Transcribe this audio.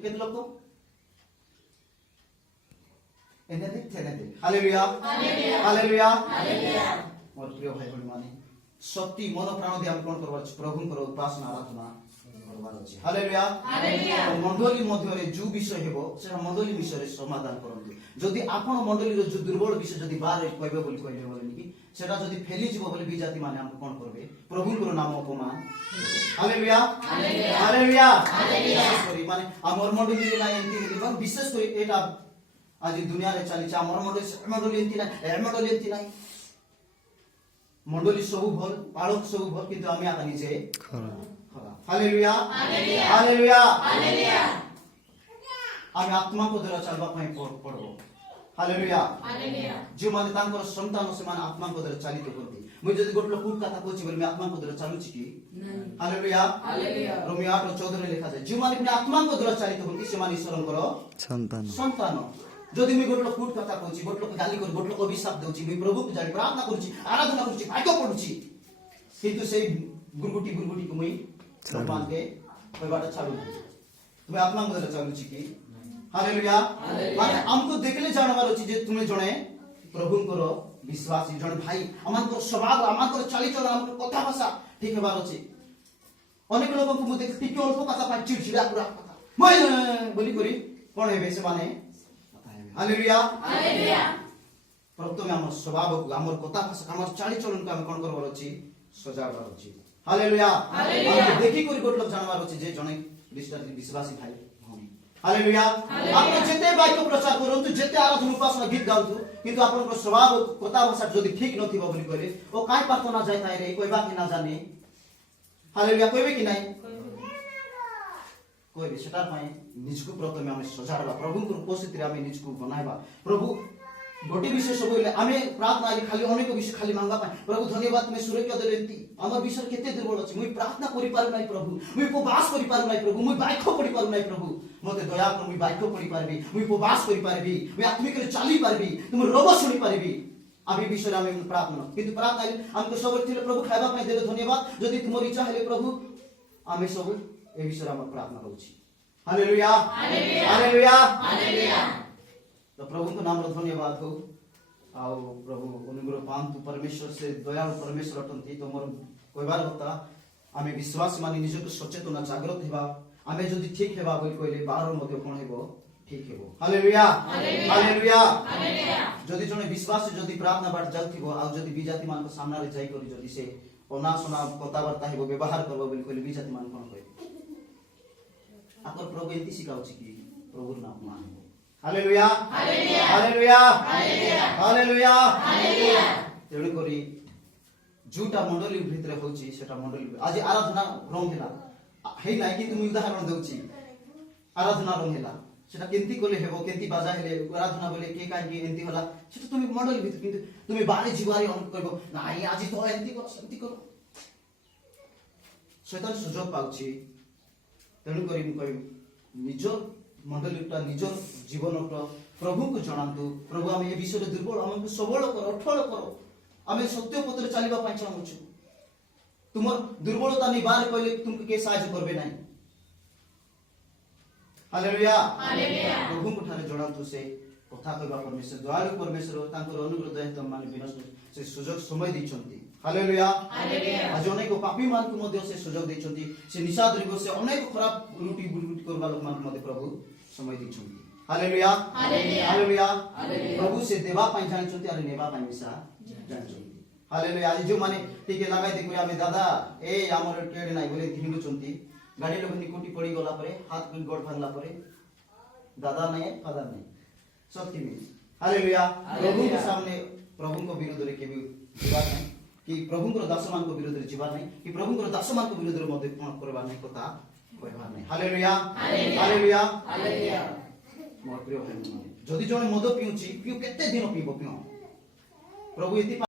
केते लोग तो एने देख थे दे हालेलुया हालेलुया हालेलुया मोर प्रिय भाई बहन माने शक्ति मन प्राण दे हम कोन करबा प्रभु कर उपासना आराधना करबार अछि हालेलुया हालेलुया मंडली मध्य रे जो विषय हेबो से मंडली विषय रे समाधान करंतु जदि आपण मंडली रो जो दुर्बल विषय जदि बार कहबे बोली कहले बोले कि सेटा जदि फैली जिवो बोले बिजाति माने हम कोन करबे प्रभु को नाम अपमान hallelujah hallelujah hallelujah hallelujah sorry माने हमर मंडली रे ना एंती विशेष कर एटा आज दुनिया रे चली हमर मंडली एंती ना मंडली एंती ना मंडली सब भल पालक सब भल किंतु आमी आका निजे खराब हालेलुया हालेलुया हालेलुया हालेलुया आमी आत्मा को द्वारा चलबा पई पड़बो हालेलुया हालेलुया जो माने तांकर संतान से माने आत्मा को द्वारा चालित करती मुझे जदि गोट लोक कथा कहछि बोले मैं आत्मा को द्वारा चालू छी कि नहीं हालेलुया हालेलुया रोमियो 8:14 रे लिखा जाय जो माने आत्मा को द्वारा चालित होती से माने ईश्वरଙ୍କର संतान जदि मैं गोट लोक कथा कहछि गोट लोक गाली कर गोट लोक अभिशाप देउछि मैं प्रभु को जानि प्रार्थना करछि आराधना करछि भाग्य पढुछि किंतु से गुरगुटी को मैं भगवान के कोई बात चालू तुम्हें आत्मा को द्वारा चालू छी कि हालेलुया माने हमको देखले जानबार अछि जे तुमे जणे प्रभु को विश्वासी जण भाई हमको स्वभाव हमको चाली चलन हमको कथा भाषा ठीक हेबार अछि अनेक लोक को देख टिके अल्प कथा पाइ चिड़चिड़ा पूरा कथा मैं बोली करी कोन हेबे से माने हालेलुया हालेलुया प्रथम हमर स्वभाव को हमर कथा भाषा हमर चाली चलन को हम कोन करबार अछि सजाबार अछि हालेलुया हालेलुया देखि करी गोट लोक जानबार अछि जे जणे विश्वासी भाई हालेलुया आपण जेते वाक्य प्रचार करंतु जेते आराधना उपासना गीत गाउतु किंतु आपन स्वभाव कथा भाषा जदि ठीक नथिबो बोली कहले ओ काय प्रार्थना जाय ताय रे कोइबा कि ना जाने हालेलुया कोइबे कि नाही कोइबे सेटा पई निजको प्रथमे हम सजाडबा प्रभु को उपस्थिति रे हम निजको बनाइबा प्रभु गोटी विषय सब होइले हमें प्रार्थना खाली अनेक विषय खाली मांगा पाए प्रभु धन्यवाद तुम्हें सुरक्षा देलेंती हमर विषय केते दुर्बल अछि मुई प्रार्थना करि पारु नै प्रभु मुई उपवास करि पारु नै प्रभु मुई वाक्य पढि पारु नै प्रभु मते दया कर मुई वाक्य पढि पारबी मुई उपवास करि पारबी मुई आत्मिक रे चाली पारबी तुम रोग सुनि पारबी आबी विषय हम प्रार्थना किंतु प्रार्थना हमको सब थिले प्रभु खाइबा पई देले धन्यवाद जदि तुमर इच्छा हेले प्रभु आमे सब ए विषय हम प्रार्थना करूछी हालेलुया हालेलुया हालेलुया हालेलुया तो प्रभु को नाम रो धन्यवाद हो आउ प्रभु अनुग्रह पांतु परमेश्वर से दयालु परमेश्वर अटंती तो मोर कहबार होता आमे विश्वास माने निजको सचेतना जागृत हेबा आमे जदि ठीक हेबा बोली कहले बाहर मध्ये कोन हेबो ठीक हेबो हालेलुया हालेलुया हालेलुया जदि जने विश्वास जदि प्रार्थना बाट जाउथिबो आ जदि विजाति मान को सामना रे जाई करी जदि से ओना सोना कथा वार्ता हेबो व्यवहार करबो बोली कहले विजाति मान कोन कहबे आकर प्रभु एंती सिखाउछि कि प्रभु नाम मान hallelujah hallelujah hallelujah hallelujah hallelujah hallelujah तेणु करी जोटा मंडली भितर होची सेटा मंडली आज आराधना रंग हेला हे नाही कि तुम उदाहरण देउची आराधना रंग हेला सेटा केंती कोले हेबो केंती बाजा हेले आराधना बोले के काई कि एंती होला सेटा तुम मंडली भितर किंतु तुम बारे जीवारे अन करबो नाही आज तो एंती करो सेंती करो शैतान सुजोग पाउची तेणु करी म कहि निजो मंडलीटा निज जीवनटा प्रभु को जणांतु प्रभु आमे ए विषय दुर्बल हमको सबल करो अठल करो आमे सत्य पत्र चलीबा पई चाहूछु तुमर दुर्बलता निवार कइले तुमके के सहायता करबे नाही हालेलुया हालेलुया प्रभु को ठारे जणांतु से कथा कहबा परमेश्वर दयालु परमेश्वर तांकर अनुग्रह दया तम माने विनष्ट से सुजोग समय दैछंती हालेलुया हालेलुया आज अनेक पापी मान को मध्ये से सुजोग दैछंती से निशाद्रिगो से अनेक खराब लुटी बुलुटी करबा लोक मान मध्ये प्रभु समय दैछंती हालेलुया हालेलुया हालेलुया प्रभु से देवा पई जानिछंती आरो नेबा पई मिसा जानिछंती हालेलुया आज जो माने टिके लगाई देखु आमे दादा ए हमर टेड नाही बोले हिंडुछंती गाडी लोक निकोटी पड़ी गला परे हाथ में गोड़ भांगला परे दादा नहीं फादर नहीं सत्य में हालेलुया प्रभु के सामने प्रभु को विरोध रे केबी जीवा नहीं कि प्रभु को दासमान को विरोध रे जीवा नहीं कि प्रभु को दासमान को विरोध रे मध्ये कोन करबा नहीं कथा कहबा नहीं हालेलुया हालेलुया हालेलुया मोर प्रिय भाई जदि जने मद पिउची पिउ केते दिन पिबो पिउ प्रभु इति